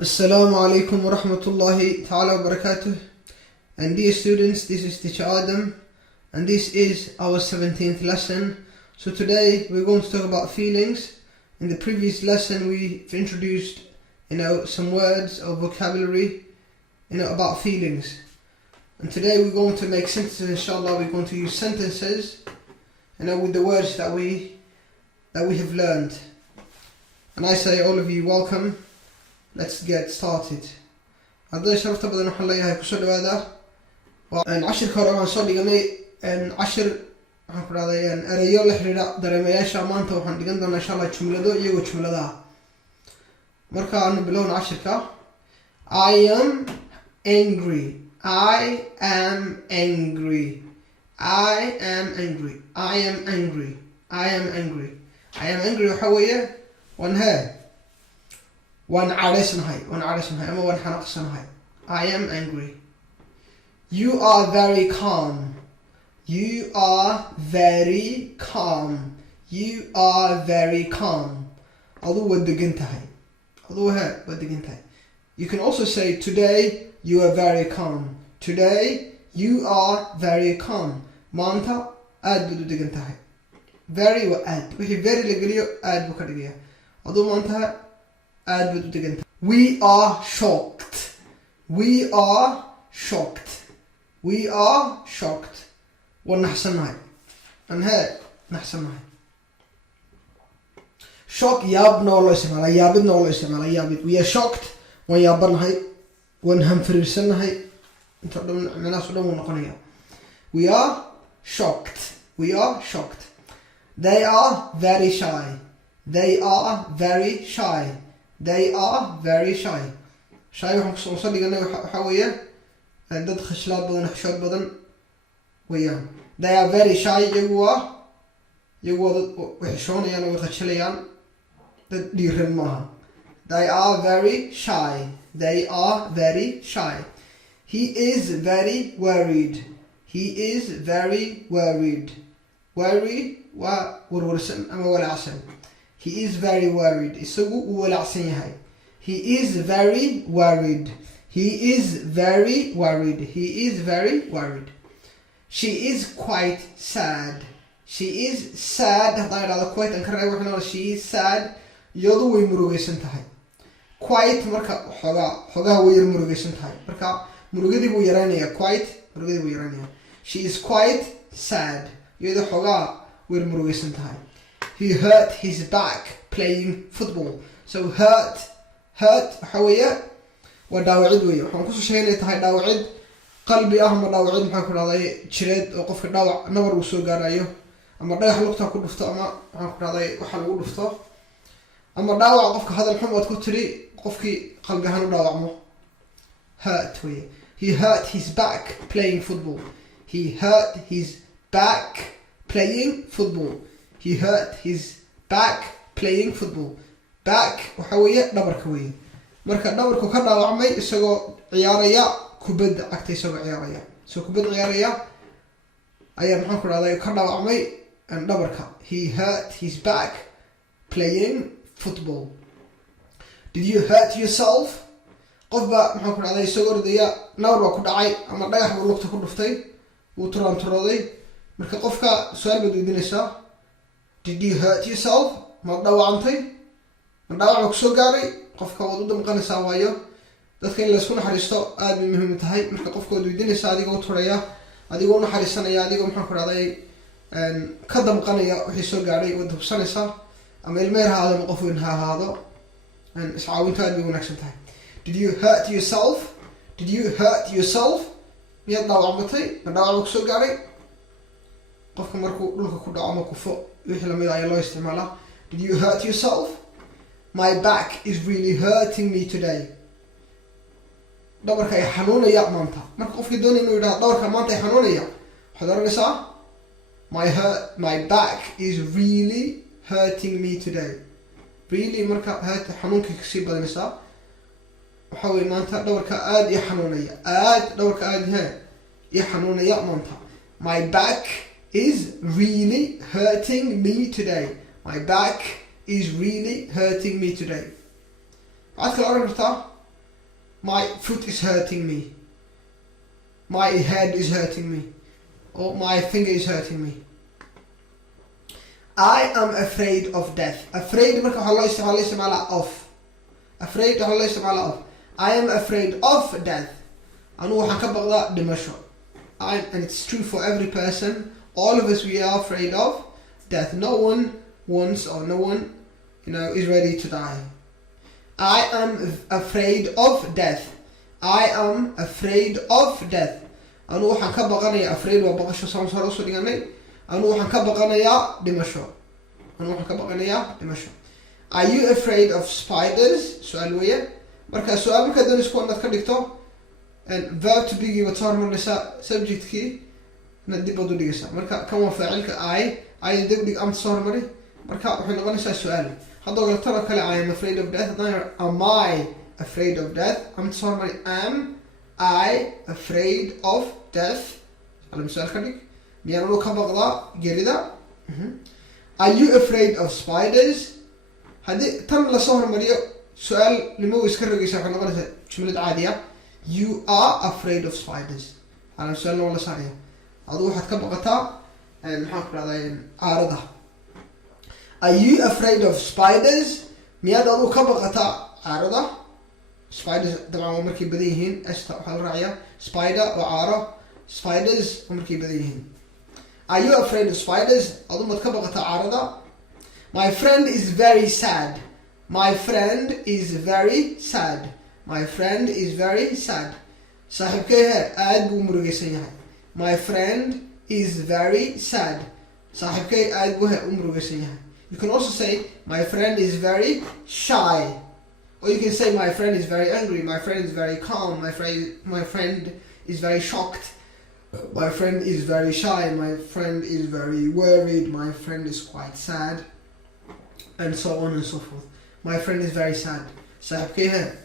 Assalamu alaikum wa rahmatullahi ta'ala wa barakatuh. And dear students, this is Teacher Adam, and this is our 17th lesson. So today we're going to talk about feelings. In the previous lesson we've introduced some words or vocabulary about feelings. And today we're going to make sentences, inshallah. We're going to use sentences with the words that we have learned. And I say all of you welcome. Let's get started. هذا شرفت بدنا نحليها كسر هذا. وعشر كرة صلي جميع عشر هنقول هذا يعني أريال حريرة Dareemayaasha maanta waxaan dhigan doonaa insha Allah jumlado iyagoo jumladaha. Marka aan bilowno cashirka. I am angry. I am angry. I am angry. I am angry. I am angry. I am angry waxa weeye waan cadhaysanahay ama waan xanaaqsanahay. I am angry. You are very calm. You are very calm. You are very calm. Aduu waad degan tahay. Waad degan tahay. You can also say today you are very calm. Today you are very calm. Maanta aad baad u degan tahay. Very wa aad. Wixii very la geliyo aad buu ka dhigaya. Aduu maanta aad baad u degan tahay. We are shocked. We are shocked. We are shocked. Waan naxsanahay. Naxsanahay. Shock yaabna oo loo isticmaala, yaabidna oo loo isticmaala, yaabid. We are shocked. Waan yaabanahay. Waan hanfariirsanahay. Inta dhan macnahaas oo dhan wuu noqonaya. We are shocked. We are shocked. They are very shy. They are very shy. They are very shy. Shy waxaan kusoo dhiganay waxa weeye dad khashlaad badan, xishood badan weeyaan. They are very shy. iyagu waa dad xishoonayaan oo khashalayaan, dad dhiiran maaha. They are very shy. They are very shy. He is very worried. He is very worried. Worry waa warwarsan ama walacsan. He is very worried. Isagu wuu walacsan yahay. He is very worried. He is very worried. He is very worried. She is quite sad. She is sad. Haddaan idhahdo quite aan ka reebo waxaan odhan she is sad. Iyadu way murugaysan tahay. Quite marka xogaa way yar murugaysan tahay. Marka murugadii buu yaraynaya. Quite murugadii buu yaraynaya. She is quite sad. Iyadu xogaa way murugaysan tahay. He hurt his back playing football. So hurt waxa weeye waa dhaawacid weeye. Waxaan kusoo sheegay inay tahay dhaawacid qalbi ah ama dhaawacid maxaan ku dhahday jireed oo qofka dhaawac nabar uu soo gaarayo, ama dhagax lugta ku dhufto, ama maxaan ku dhahday waxa lagu dhufto, ama dhaawac qofka hadal xum aad ku tiri qofkii qalbi ahaan u dhaawacmo. Hurt weeye. He hurt his back playing football. He hurt his back playing football. He hurt his back playing football. Back waxa weeye dhabarka weeye. Marka dhabarku ka dhaawacmay isagoo ciyaaraya kubadda cagta isagoo ciyaaraya. So kubadda ciyaaraya ayaa maxaan ku dhahday ka dhaawacmay dhabarka. He hurt his back playing football. Did you hurt yourself? Qofba maxaan ku dhahday isagoo ordaya nabar baa ku dhacay ama dhagax buu lugta ku dhuftay, wuu turaanturooday. Marka qofka su'aal baad weydiinaysaa. Did you hurt yourself? Ma dhaawacantay? Ma dhaawac ku soo gaaray? Qofka waad u damqanaysaa waayo dadka in la isku naxariisto aad bay muhiim u tahay. Marka qofka waad weydiinaysaa adigoo turaya, adigoo naxariisanaya, adigoo maxaan ku dhahday ka damqanaya wixii soo gaaray, waad hubsanaysaa. Ama ilmo yar ha ahaado ama qof weyn ha ahaado, iscaawintu aad bay wanaagsan tahay. Did you hurt yourself? Did you hurt yourself? Miyaad dhaawacmatay? Ma dhaawac ku soo gaaray? Qofka markuu dhulka ku dhaco ama kufo wixii lamid ayaa loo isticmaalaa. Did you hurt yourself? My back is really hurting me today. Dhabarka ay xanuunaya maanta. Marka qofkii doonaya inuu yidhaahdo dhabarka maanta ay xanuunaya, waxaad oranaysaa my back is really hurting me today. Really marka xanuunkii kasii badanaysaa. Waxa weeye maanta dhabarka aad ii xanuunaya. Dhabarka aad ii xanuunaya maanta. My back is really hurting me today. My back is really hurting me today. waxaad kala oran kartaa My foot is hurting me. My head is hurting me. Or my finger is hurting me. I am afraid of death. Afraid marka waxa loo isticmaalaa of. Afraid waxa loo isticmaalaa of. I am afraid of death. Anu waxaan ka baqdaa dhimasho. And it's true for every person. All of us, we are afraid of death. No one wants, or no one, is ready to die. I am afraid of death. I am afraid of death. Anu waxaan ka baqanayaa afraid waa baqasho saan soo dhiganay. Anu waxaan ka baqanayaa dhimasho. Are you afraid of spiders? Su'aal weeye. Marka su'aal marka doonayso inaad ka dhigto verb to be waad soo hormarinaysaa subject-kii inaad dib baad u dhigaysaa. Marka kan waa faacilka I dib dhig am soo hormari. Marka waxay noqonaysaa su'aal. Haddoo galtana kale I am afraid of death. Am I afraid of death? Am soo hormari. Am I afraid of death? Alam su'aal ka dhig. Miyaan anu ka baqdaa geerida? Are you afraid of spiders? Haddii tan la soo hormariyo su'aal limo iska rogaysa waxay noqonaysaa jumlad caadiya. You are afraid of spiders. Alam su'aal noo la saarayo. Aduu waxaad ka baqataa maxaan ku dhahdaa caarada. Are you afraid of spiders? Miyaad aduu ka baqataa caarada? Spiders dabcan waa markay badan yihiin. Esta waxaa la raaciyaa spider waa caaro. Spiders waa markay badan yihiin. Are you afraid of spiders? Aduu maad ka baqataa caarada? My friend is very sad. My friend is very sad. My friend is very sad. Saaxiibkay aad buu murugaysan yahay. My friend is very sad. Saaxiibkay aad buu murugaysan yahay. You can also say my friend is very shy. Or you can say my friend is very angry. My friend is very calm. My friend is very shocked. My friend is very shy. My friend is very worried. My friend is quite sad. And so on and so forth. My friend is very sad. Saaxiibkay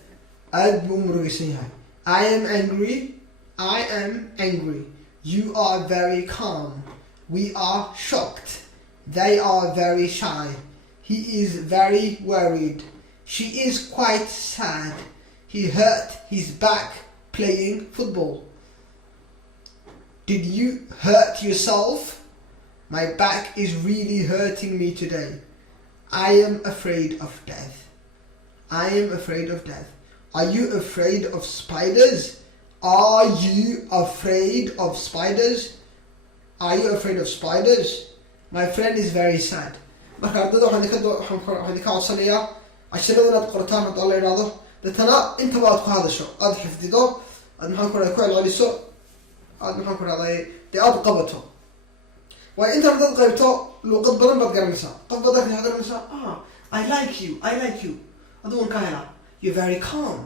aad buu murugaysan yahay. I am angry. I am angry. You are very calm. We are shocked. They are very shy. He is very worried. She is quite sad. He hurt his back playing football. Did you hurt yourself? My back is really hurting me today. I am afraid of death. I am afraid of death. Are you afraid of spiders? Are you afraid of spiders? Are you afraid of spiders? My friend is very sad. Marka ardayda waxaan ka codsanayaa casharada inaad qortaan haddii la yidhaahdo deetana intaba aad ku hadasho aad xifdido aad maxaan ku dhahday ku celceliso aad maxaan ku dhahday dee aad qabato waayo inta dad qaybto luuqad badan baad garanaysaa qof badan waxaad garanaysaa I like you aduun ka helaa you're very calm.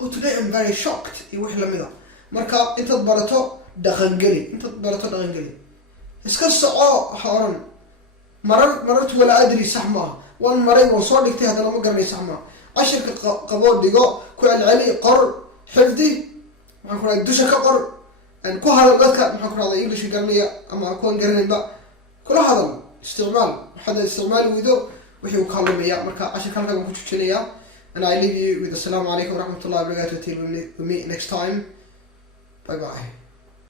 Oh, today I'm very shocked. Iyo wix lamida. Marka intaad barato dhaqangeli. Iska soco horan. Marartu wala adri sax maaha. Waan maray waan soo dhigtay haddana ma garanay sax maaha. Cashirka qabo dhigo ku celceli qor xifdi maxaan ku raday dusha ka qor ku hadal dadka maxaan ku raday English garanaya ama kuwan garanayba kula hadal isticmaal waxaad isticmaali weydo wixii uu ka hadlamaya marka cashirka halkan ku jujinaya. And I leave you with Assalamu alaikum wa rahmatullahi wa barakatuh till we meet next time. Bye bye.